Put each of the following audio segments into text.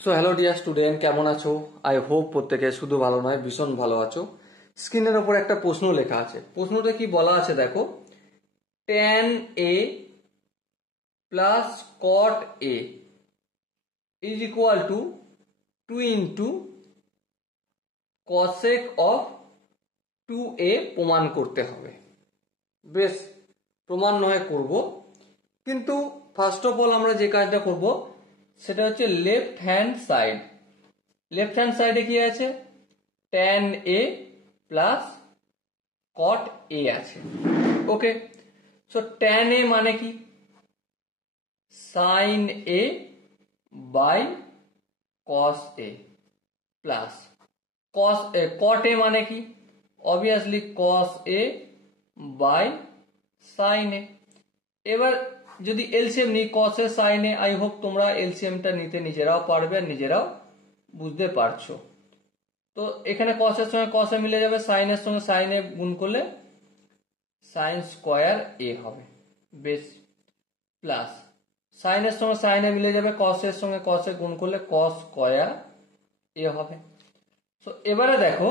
So hello dear student, কেমন আছো? I hope প্রত্যেকে শুধু ভালো নয়, ভীষণ ভালো আছো। স্ক্রিনের ওপর একটা প্রশ্ন লেখা আছে। প্রশ্নটা কি বলা আছে দেখো, tan a plus cot a is equal to 2 into cosec of 2a প্রমাণ করতে হবে। বেশ, প্রমাণ নয় করব, কিন্তু ফার্স্ট অফ অল আমরা যে কাজটা করব সেটা হচ্ছে লেফট হ্যান্ড সাইডে কি আছে, tan a plus cot a আছে। ওকে, সো tan a মানে কি, sin a by cos a plus cot a মানে কি, obviously cos a by sin a। এবার যদি এলসিএম নিই cos a sin a, I hope তোমরা এলসিএমটা নিতে নিজেরাও পারবে আর নিজেরাও বুঝতে পারছো। তো এখানে cos এর সঙ্গে cos a মিলে যাবে, sin এর সঙ্গে sin a গুণ করলে sin স্কয়ার a হবে, বেশ, প্লাস sin এর সঙ্গে sin a মিলে যাবে, cos এর সঙ্গে cos a গুণ করলে cos স্কয়ার a হবে। সো এবারে দেখো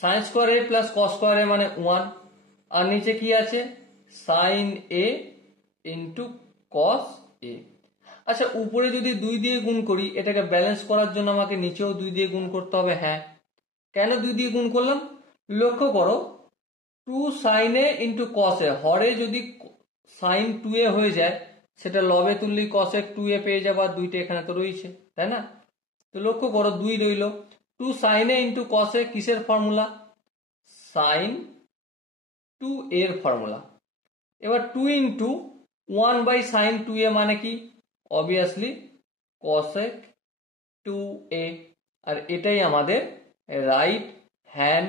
sin square a plus cos square a মানে 1, আর নিচে কি আছে, sin a into cos a। আচ্ছা, উপরে যদি 2 দিয়ে গুণ করি, এটাকে ব্যালেন্স করার জন্য আমাকে নিচেও 2 দিয়ে গুণ করতে হবে। হ্যাঁ, কেন 2 দিয়ে গুণ করলাম? লক্ষ্য করো, 2 sin a into cos a, হরে যদি sin 2a হয়ে যায় সেটা লবে তুললেই cosec 2a পেয়ে যাবে, আর দুইটা এখানে তো রয়েছে, তাই না? তো লক্ষ্য করো 2 রইল, 2 sin a into cos a কিসের ফর্মুলা, sin 2a এর ফর্মুলা। এবার 2 ইন্টু 1 বাই sin 2a মানে কি, অবভিয়াসলি cosec 2a, আর এটাই আমাদের রাইট হ্যান্ড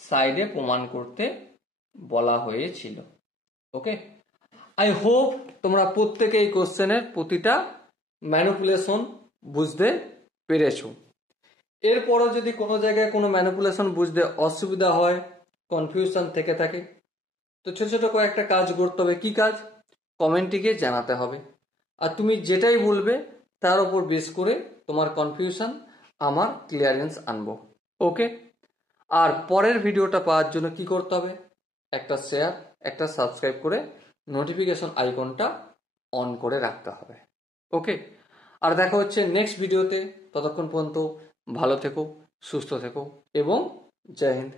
সাইডে প্রমাণ করতে বলা হয়েছিল। ওকে, আই হোপ তোমরা প্রত্যেকে এই কোশ্চেনের প্রতিটা ম্যানিপুলেশন বুঝতে পেরেছো। এরপরও যদি কোনো জায়গায় কোনো ম্যানিপুলেশন বুঝতে অসুবিধা হয়, কনফিউশন থেকে থাকে, তো ছোট ছোট কয়েকটা কাজ করতে হবে। কি কাজ? কমেন্টে গিয়ে জানাতে হবে, আর তুমি যেটাই বলবে তার উপর বেস করে তোমার কনফিউশন আমার ক্লিয়ারেন্স আনবো। ওকে, আর পরের ভিডিওটা পাওয়ার জন্য কি করতে হবে, একটা শেয়ার, একটা সাবস্ক্রাইব করে নোটিফিকেশন আইকনটা অন করে রাখতে হবে। ওকে, আর দেখা হচ্ছে নেক্সট ভিডিওতে। ততক্ষণ পর্যন্ত ভালো থেকো, সুস্থ থেকো এবং জয় হিন্দ।